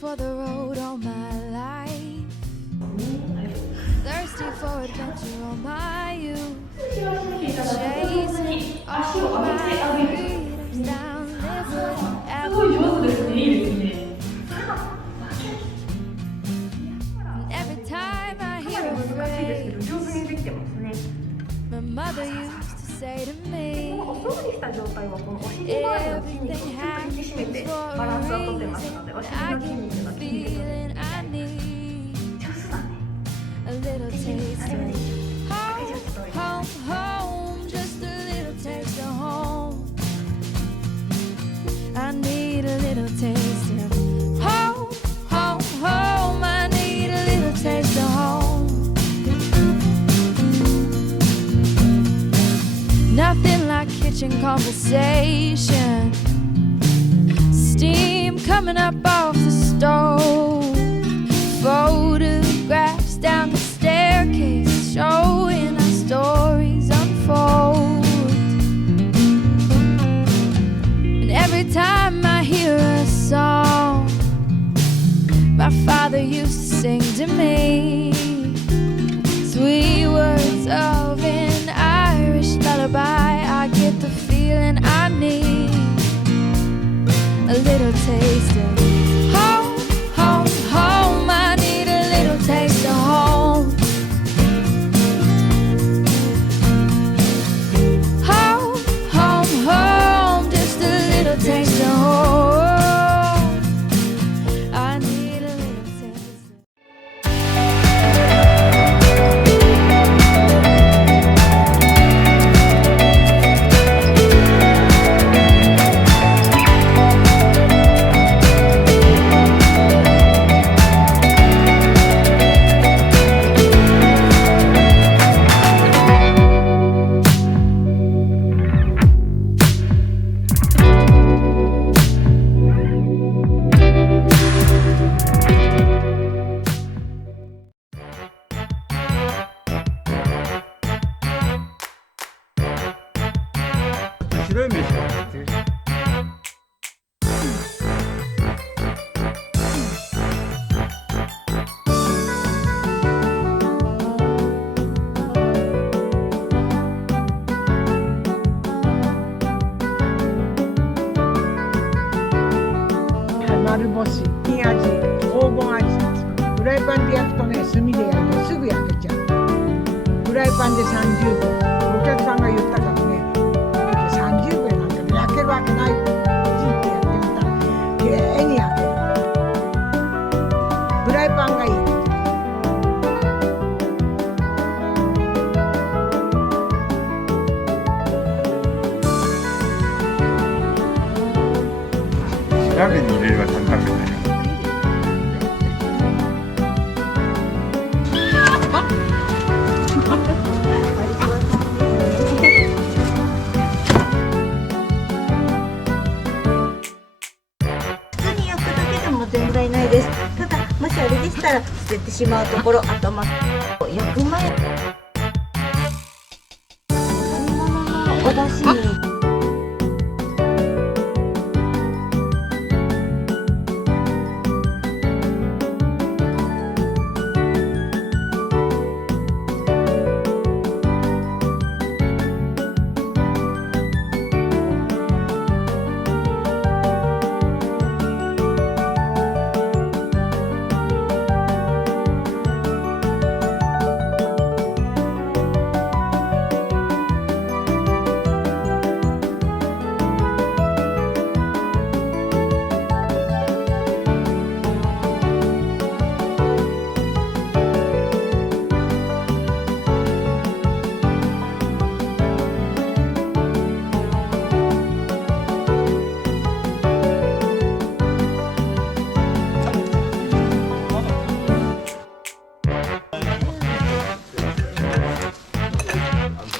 for the road all my life, thirsty for adventure all my youth, chasing all my freedoms down Liberty Avenue. And every time I hear a phrase my mother used to say to me, everything happens for a reason. I get the feeling I need a little taste of home, home, home, just a little taste of home. I need a little taste of home, home, home. I need a little taste of home. Nothing like kitchen conversation, steam coming up off the stove, photographs down the staircase showing our stories unfold. And every time I hear a song my father used to sing to me, sweet words of an Irish lullaby, I get the feeling I need 礼します。失礼します。丸干し、金味、黄金味、フライパンで焼くとね、炭で焼いてすぐ焼けちゃう。フライパンで30分、お客さんが言ったからね、30分なんて焼けるわけないって言ってやってみたら、きれいに焼ける。フライパンがいい。鍋に入れれば簡単になります。普通に焼くだけでも全然ないです。ただもしあれでしたら捨ててしまうところ、あと焼く前お出汁に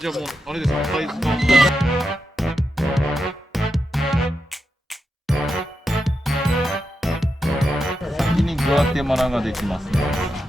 じゃあもうあれですか、サイズが。先にグアテマラができますね。